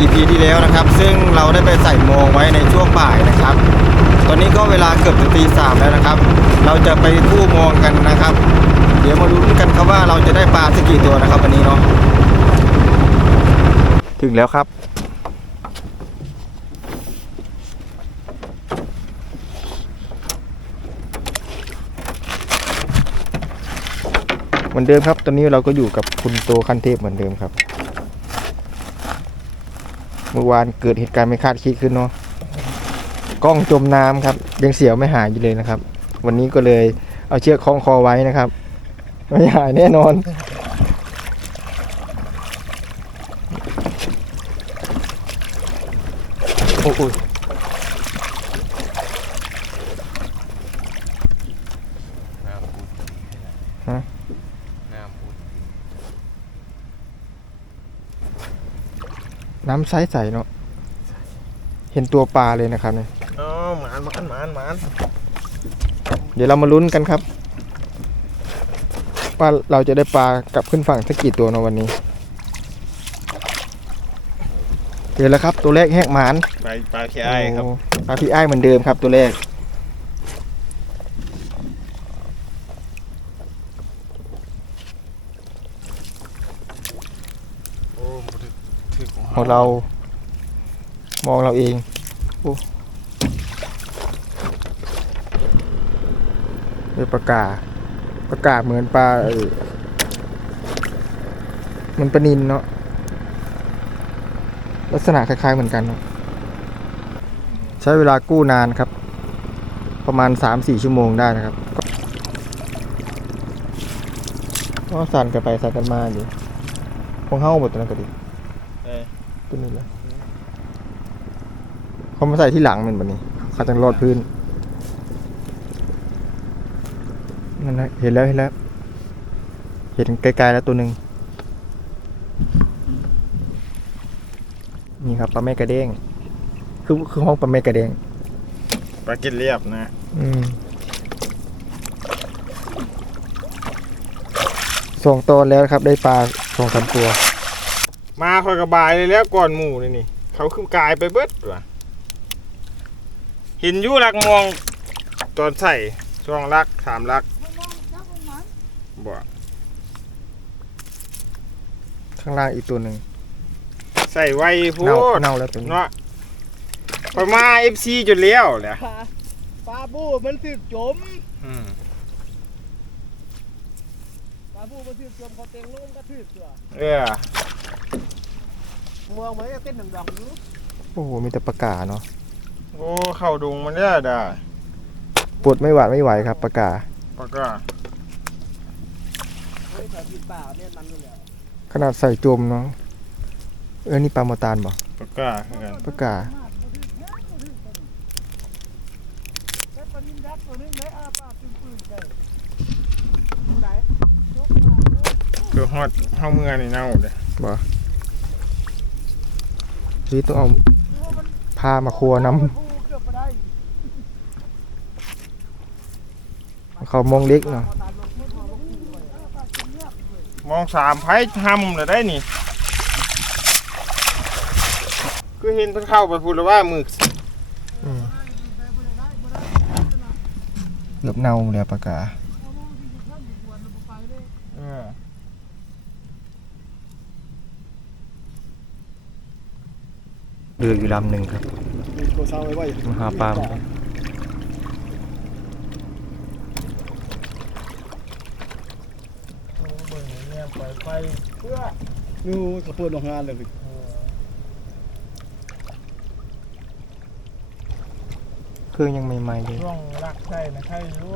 EP ที่แล้วนะครับ ซึ่งเราได้ไปใส่โมงไว้ในช่วงบ่ายนะครับ ตอนนี้ก็เวลาเกือบจะตีสามแล้วนะครับ เราจะไปกู้โมงกันนะครับ เดี๋ยวมาลุ้นกันครับว่าเราจะได้ปลาสักกี่ตัวนะครับวันนี้เนาะถึงแล้วครับ เหมือนเดิมครับ ตอนนี้เราก็อยู่กับคุณโตคันเทพเหมือนเดิมครับ เมื่อวานเกิดเหตุการณ์ไม่คาดคิดขึ้นเนาะกล้องจมน้ำครับ ยังเสียวไม่หายอยู่เลยนะครับ วันนี้ก็เลยเอาเชือกคล้องคอไว้นะครับ ไม่หายแน่นอน โอ้ย น้ำอุ่น ฮะ น้ำอุ่น น้ำใสๆเนาะเห็นตัวปลาเลยนะครับเนี่ยอ๋อหมานหมานหมานหมานเดี๋ยวเรามาลุ้นกันครับว่าเราจะได้ปลากลับขึ้นฝั่งสักกี่ตัวเนาะวันนี้เจอแล้วครับตัวแรกแหกหมานปลาปลาแค่ไอ้ครับโอ้ปลาพี่ไอ้ายเหมือนเดิมครับตัวแรก โอ้บ่ได้ถือ ของเรา มองเราเองโอ้เป็นปลากาปลากาเหมือนปลาเหมันปลานินเนาะลักษณะคล้าย ๆ เหมือนกัน ใช้เวลากู้นานครับ ประมาณ 3-4 ชั่วโมงได้นะครับก็สั่นกันไปสั่นกันมาอยู่คงเข้าหมดตัวนั้นก็ดี ตัวนี้เลยเขามาใส่ที่หลังมันแบบนี้เขาจะรอดพื้นนั่นนะเห็นแล้วเห็นแล้ว เห็นไกลๆแล้วตัวหนึ่งนี่ครับปลาแม่กระเด้งคือคือห้องปลาแม่กระเด้งปลากินเรียบนะ อืมสองตอนแล้วครับ ได้ปลาสองสามตัว มาคอยกระบายเลยแล้วก่อนหมู่นี่นี่ เขาคือกายไปเบิดว่ะเห็นอยู่ลักมองตอนใส่ช่วงลักสามลักบ่ข้างล่างอีกตัวหนึ่งใส่ไวโพูเน่าดเน่าแล้วตัวนี้เนาะพอมาเอฟซีจนเลี้ยวแหละปลาปลาบูมันถึกจมอืมปลาบูมันถึกจมเขาเต็งลงก็ถึกเสือเออ มองเหมือนจะเต้นดำๆอยู่โอ้โหมีแต่ปลากาเนาะโอ้เข้าดุงมันได้ได้ปวดไม่หวาดไม่ไหวครับปลากาปลาก็เฮ้ยแต่กินเปล่าเนี่ยมันเลยขนาดใส่จมเนาะเออนี่ปลาโมตานบ่ปลาก็คือกันปลากาแต่ปลานินยักษ์ตัวนึงไหนอาปากปืนๆใส่ไหนยกมา คือฮอดเฮาเมื่อนี่เน่าเลยบ่ นี่ต้องเอาผ้ามาครัวน้บูเกือบไปได้ำเขามองเล็กเนาะตามลงมือของลงมือเลยอาปากกินเงียบเลยมองสามไพ่ทำเลยได้นี่ คือเห็นเพิ่นเข้าไปพูดแล้วว่ามืออืมเกือบเน่าแล้วปลากา เออ เรืออยู่ลำหนึ่งครับตัวเศร้าไว้ไว้มาหาปลาเหมือนกันเบิ่งเนี่ยปล่อยไฟเพื่อนูกระเพื่อนโรงงานเลยเครื่องยังใหม่ๆเลยช่วงรักใช่นะใช่รู้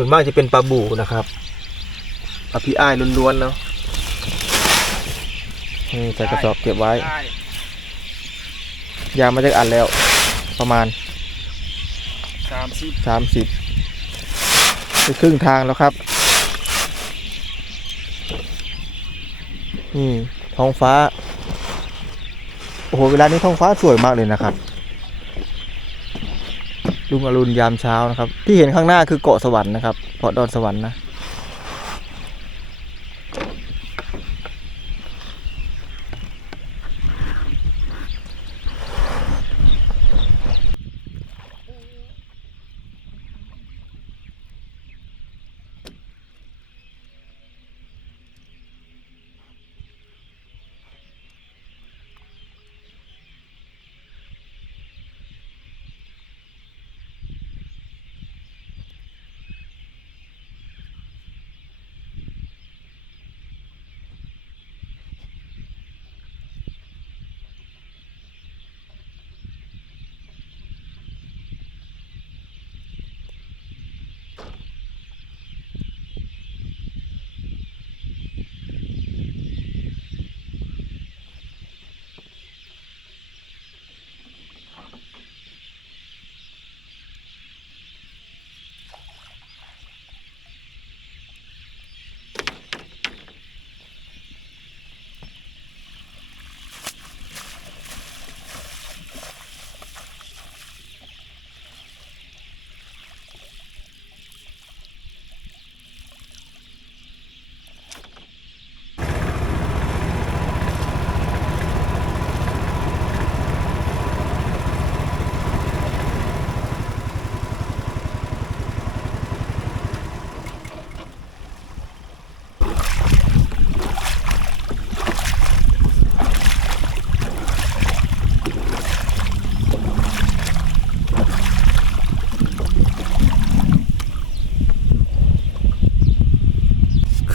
ส่วนมากจะเป็นปลาบูนะครับปลาพี่อ้ายล้วนๆเนาะนี่ใส่กระสอบเก็บไว้ด้ยางมาจากอันแล้ว ประมาณสามสิบสามสิบไปครึ่งทางแล้วครับ นี่ท้องฟ้า โอ้โห เวลานี้ท้องฟ้าสวยมากเลยนะครับ ลุงอรุณยามเช้านะครับ ที่เห็นข้างหน้าคือเกาะสวรรค์นะครับเกาะดอนสวรรค์นะ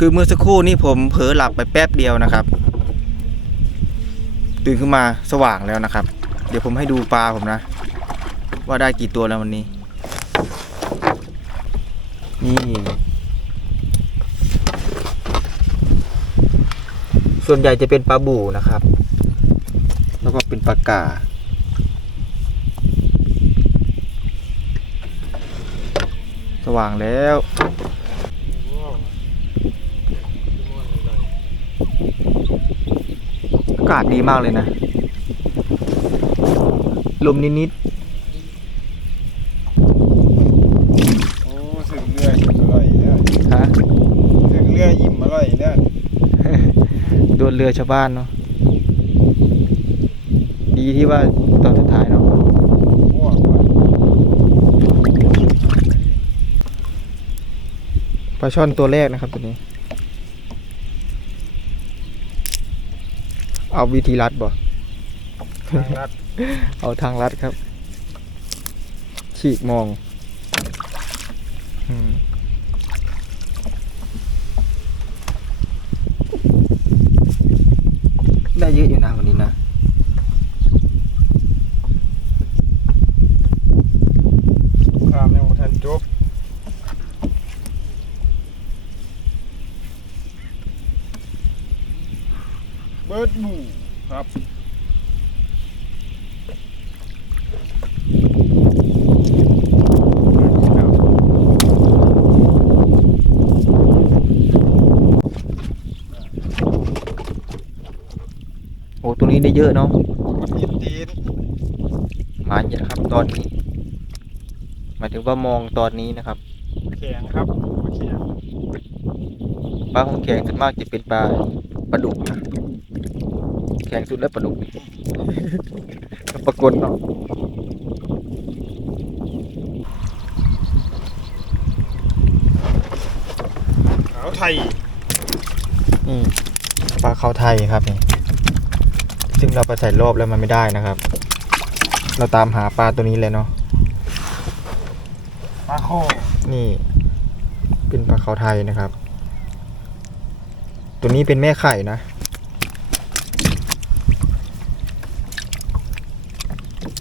คือเมื่อสักครู่นี่ผมเผลอหลับไปแป๊บเดียวนะครับ ตื่นขึ้นมาสว่างแล้วนะครับ เดี๋ยวผมให้ดูปลาผมนะ ว่าได้กี่ตัวแล้ววันนี้ นี่ ส่วนใหญ่จะเป็นปลาบู่นะครับ แล้วก็เป็นปลากาสว่างแล้วากาศดีมากเลยนะ ลมนิดโอ้สึกเรืออิ่มอร่อยแล้วๆฮะสึกเรืออิ่มอร่อยแล้วโดนเรือชาวบ้านเนาะดีที่ว่าตอนสุดท้ายเนาะม่วงว่ะปลาช่อนตัวแรกนะครับตัวนี้ เอาวิธีรัดบ่ทางลัดเอาทางรัดครับ ฉีกมองอืมได้เยอะอยู่นะวันนี้นะ ข้ามยังบ่ทันจบเบิร์ดหมูครับ โอ้ตัวนี้ได้เย อะเนาะยินตีนมาเยอะครับตอนนี้หมายถึงว่ามองตอนนี้นะครับแข็งครับแข็งปลาของแข็งส่วนมากจะเป็นปลาปลาดุกนะแข็งสุดแล้วปลาดุกปรากฏเนาะขาวไทยนี่ปลาเขาไทยครับนี่ ซึ่งเราไปใส่รอบแล้วมันไม่ได้นะครับ เราตามหาปลาตัวนี้เลยเนาะปลาโคนี่ เป็นปลาเขาไทยนะครับ ตัวนี้เป็นแม่ไข่นะ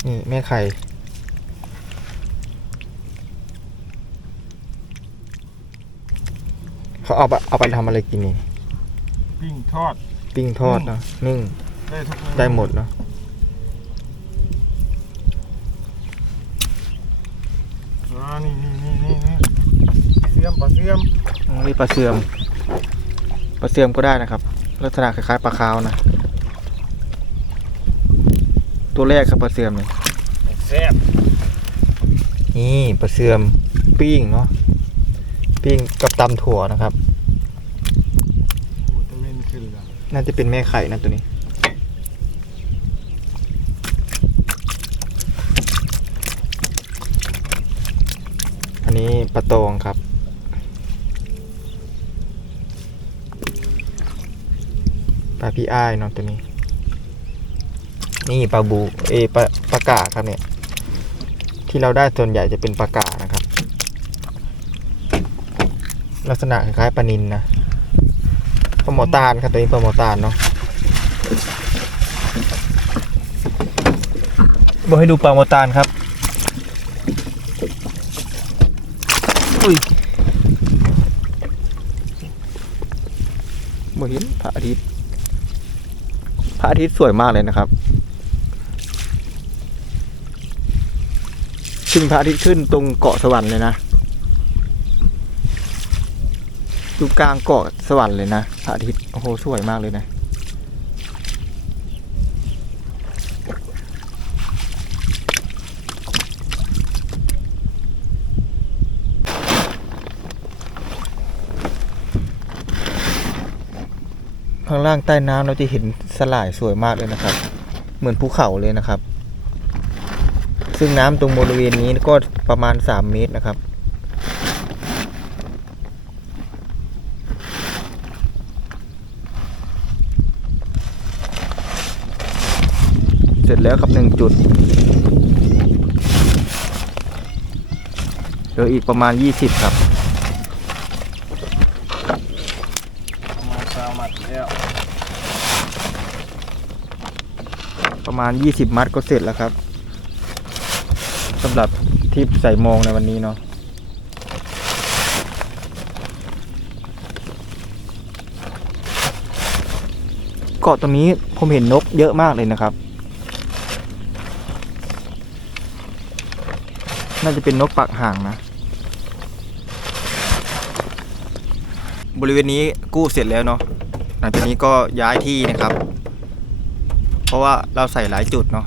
นี่แม่ไข่เขาเอาไปเอาไปทำอะไรกินนี่ ปิ้งทอด ปิ้งทอดเนาะนึ่ง ได้ทุกเนูได้หมดเนาะอ่านี่นี่นี่นี่นี่เสื่อมปลาเสื่อมอืมนี่ปลาเสื่อม ปลาเสื่อมก็ได้นะครับ ลักษณะคล้ายๆปลาคาวนะ ตัวแรกครับปลาเสื่อมเนี่ย แซ่บนี่ปลาเสื่อมปิ้งเนาะปิ้งกับตำถั่วนะครับ โอ้ตะเวนขึ้นแล้วน่าจะเป็นแม่ไข่นะตัวนี้ อันนี้ ปลาตองครับ ปลาพี่อ้ายเนาะตัวนี้ นี่ปลาบู เอปลาปลากาครับเนี่ย ที่เราได้ส่วนใหญ่จะเป็นปลากานะครับ ลักษณะคล้ายปลานินนะปลาหมอตาลครับตัวนี้ปลาหมอตาลเนาะบอกให้ดูปลาหมอตาลครับ อุ้ยบ่เห็นพระอาทิตย์พระอาทิตย์สวยมากเลยนะครับขึ้นพระอาทิตย์ขึ้นตรงเกาะสวรรค์เลยนะอยู่กลางเกาะสวรรค์เลยนะพระอาทิตย์โอ้โหสวยมากเลยนะ ข้างล่างใต้น้ำเราจะเห็นสลายสวยมากเลยนะครับ เหมือนภูเขาเลยนะครับ ซึ่งน้ำตรงบริเวณนี้ก็ประมาณ 3 เมตรนะครับเสร็จแล้วครับหนึ่งจุดเหลืออีกประมาณ 20 ครับ ประมาณสาม หมัดแล้วประมาณ 20 มัดก็เสร็จแล้วครับสำหรับทริปใส่มองในวันนี้เนาะเกาะตรงนี้ผมเห็นนกเยอะมากเลยนะครับ น่าจะเป็นนกปักห่างนะ บริเวณนี้กู้เสร็จแล้วเนาะหลังจากนี้ก็ย้ายที่นะครับ เพราะว่าเราใส่หลายจุดเนาะ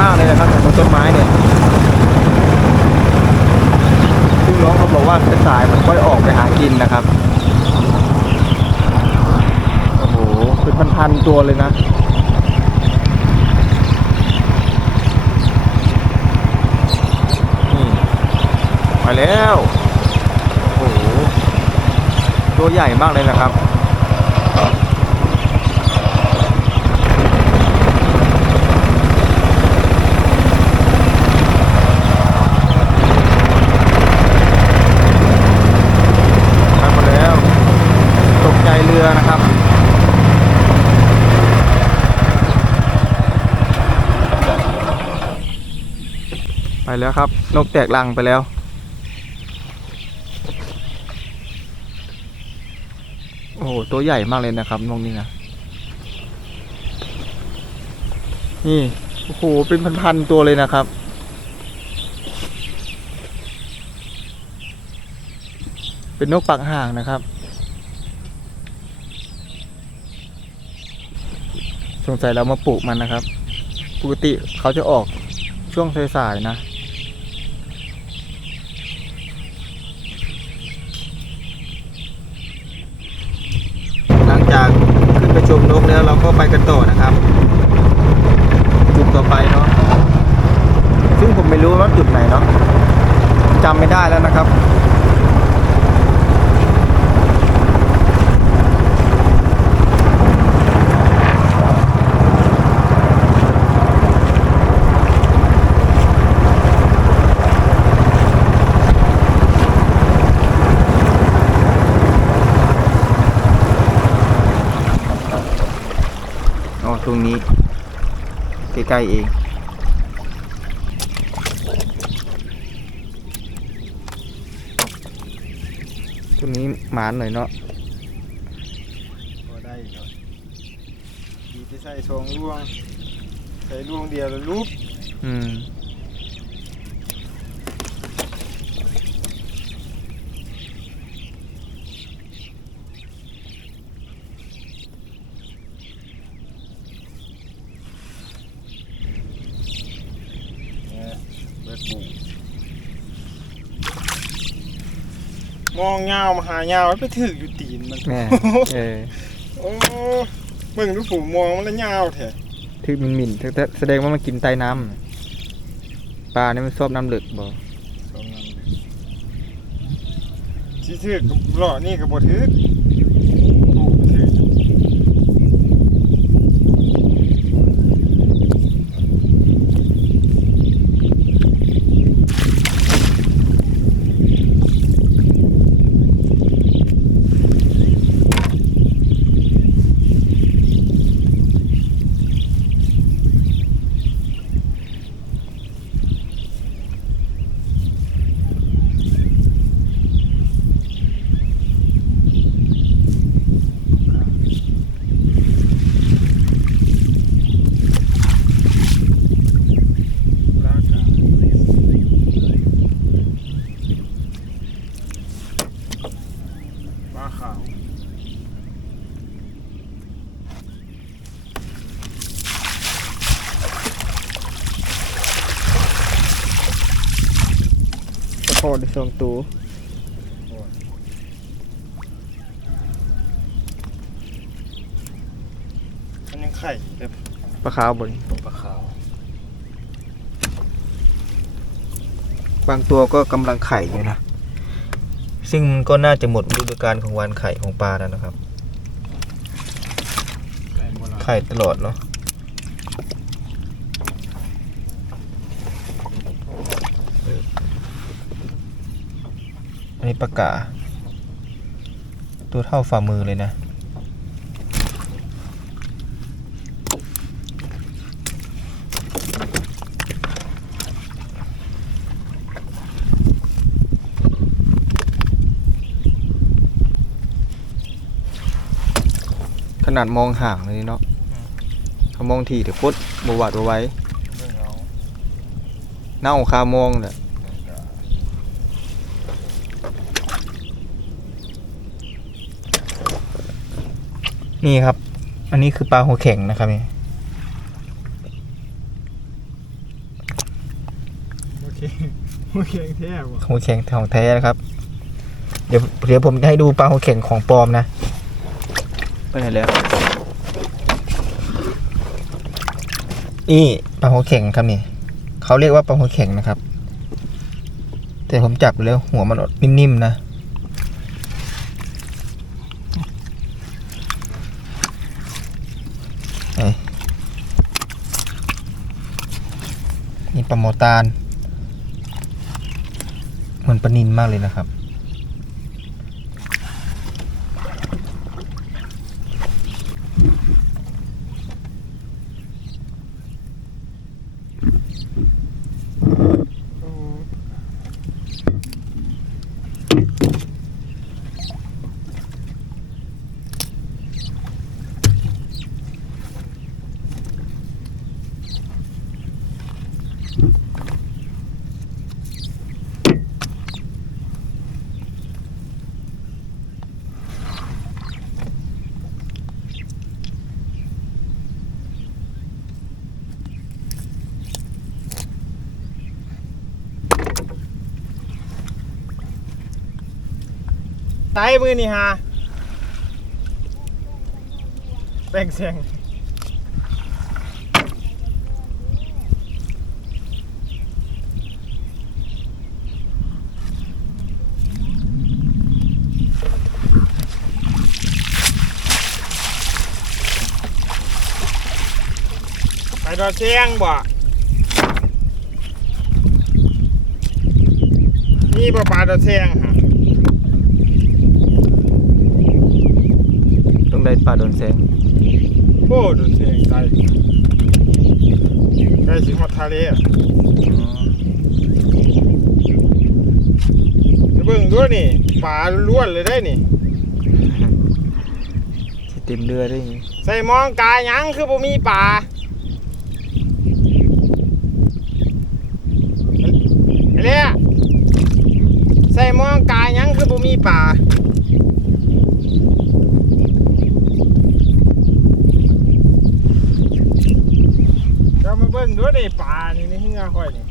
มากเลยนะครับตรงต้นไม้เนี่ยซึ่งน้องเขาบอกว่าสายมันค่อยออกไปหากินนะครับ โอ้โหเป็นพันๆตัวเลยนะไปแล้ว โอ้โห ตัวใหญ่มากเลยนะครับ ไปหมดแล้ว ตกใจเรือนะครับ ไป แล้วครับ นกแตกลังไปแล้ว โอ้โหตัวใหญ่มากเลยนะครับตรงนี้นะนี่โอ้โหเป็นพันๆตัวเลยนะครับ เป็นนกปากห่างนะครับ สงสัยเรามาปลูกมันนะครับ ปกติเขาจะออกช่วงสายๆนะ หลังจากขึ้นไปชมน ก็ไปกันต่อนะครับ จุดต่อไปเนาะ ซึ่งผมไม่รู้ว่าจุดไหนเนาะจำไม่ได้แล้วนะครับ อ๋อ ตรงนี้ ใกล้ๆเองตรงนี้หมานหน่อยเนาะพอได้อยู่ดีที่ใส่ทรงล่วง ใส่ล่วงเดียวแล้วรูปอืม เนี่ยเบิดปู มองเงาวมาหาเงาวมันไปถึกอยู่ตีนมันแม่เออโอ้เบิ่งดูผูมองมันแล้วยาวแท้ทึกมินมินๆแต่แสดงว่ามันกินใต้น้ำปลานี่มันชอบน้ำเหลึกบ่สองนั้นสิถึกกับหล่อนี่ก็บ่ถึกผูกถึก ลากาปลาขาว ก็ พอได้สองตัวมันยังไข่แบบปลาขาวบนปลาขาว บางตัวก็กำลังไข่อยู่นะ ซึ่งก็น่าจะหมดฤดูกาลของวันไข่ของปลาแล้วนะครับ ไข่โบราณไข่ตลอดเนาะ นนี้ปลากา ตัวเท่าฝ่ามือเลยนะ ขนาดมองห่างเลยเนาะเขามองทีเดี๋ยวพุดบวาดบวไว้เรื่องเอาเน่าคามองเนี่ย นี่ครับ อันนี้คือปลาหัวแข็งนะครับนี่โอเคโอเคแท้ว่ะหัวแข็งของแท้นะครับ เดี๋ยวเดี๋ยวผมจะให้ดูปลาหัวแข็งของปลอมนะ ไปไหนแล้ว นี่ปลาหัวแข็งครับนี่เขาเรียกว่าปลาหัวแข็งนะครับ แต่ผมจับดูแล้วหัวมันนิ่มๆนะ เอ้ยนี่ ปลาโมตานเหมือนปลานินมากเลยนะครับ ไตมือนี่ฮะแป้งเสียงไปดอเชียงบ่นี่บ่ปลาดอเชียงฮะ ต้อง ได้ปลาโดนแสงโอ้ดอเชียงไกลใกล้สิฮอดทะเลอะจะเบิ่งด้วยนี่ปลาล้วนเลยได้นี่สิเต็มเรือได้ไงใส่มองกายหยังคือบ่มีปลาไอ้เนี่ยใส่มองกายหยังคือบ่มีปลาเรามาเบิ่งด้วยนี่ปลานี่ในเฮือค่อยนี่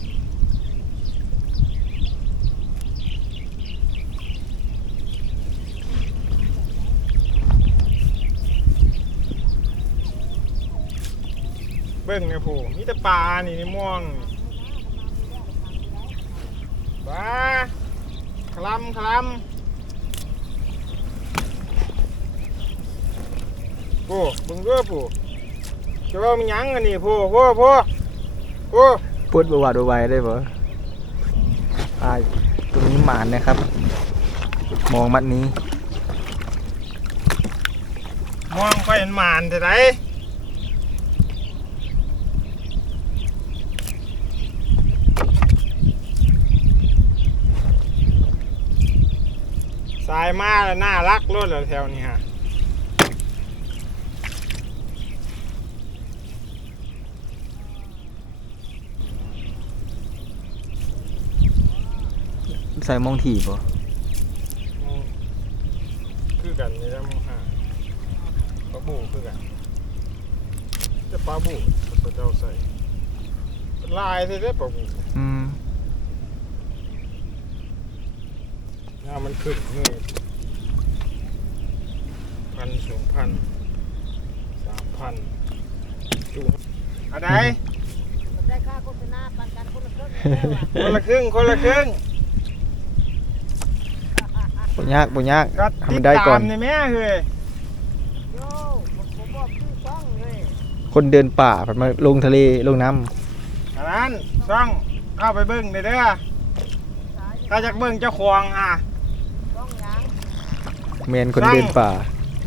เบิ่งเนี่ยผู้มีแต่ปลานี่ในม่วงปลาคลำคลำผู้เบิ่งด้วยผู้จะว่ามันหยังอันนี้ผู้ผู้ผู้ผู้พูดบวาดบวายได้ปะปลาตัวนี้หมานนะครับ มองมัดนี้มองไปเห็นหมานแต่ไหนสายมาแล้วน่ารักรถเลยแถวนี้ฮะใส่มองถีบปะอืมคือกันนี่แหล้วมึงหาปลาบูคือกันจะปลาบูพระเจ้าใส่เป็นลายใช่ไหมปลาบูอืม หน้ามันขึ้นเงยพันสองพันสามพันจูอะไรได้ค่าโฆษณาปันกันคนละครึ่งคนละครึ่งคนละครึ่งบ่ยากบ่ยากก็ทำติมัดนได้ก่อตานมในแม่เฮ้ยโย่ผมบอกชื่อช่องเลยคนเดินป่าผ่านมาลงทะเลลงน้อันนั้นช่องเข้าไปเบิ้งเด้อเด้อถ้าจากเบิ้งเจ้าของอะช่องหยังำ แมนคนเดินป่า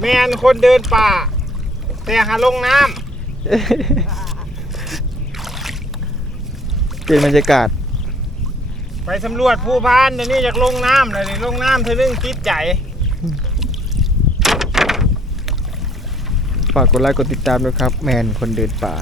แมนคนเดินป่า แต่หาลงน้เป็นบรรยากาศำไปสำรวจภูพานเดี๋ยวนี้อยากลงน้ำเลยนี่ลงน้ำเธอเรื่องติดใจ ฝากกดไลค์กดติดตามด้วยครับ แมนคนเดินป่า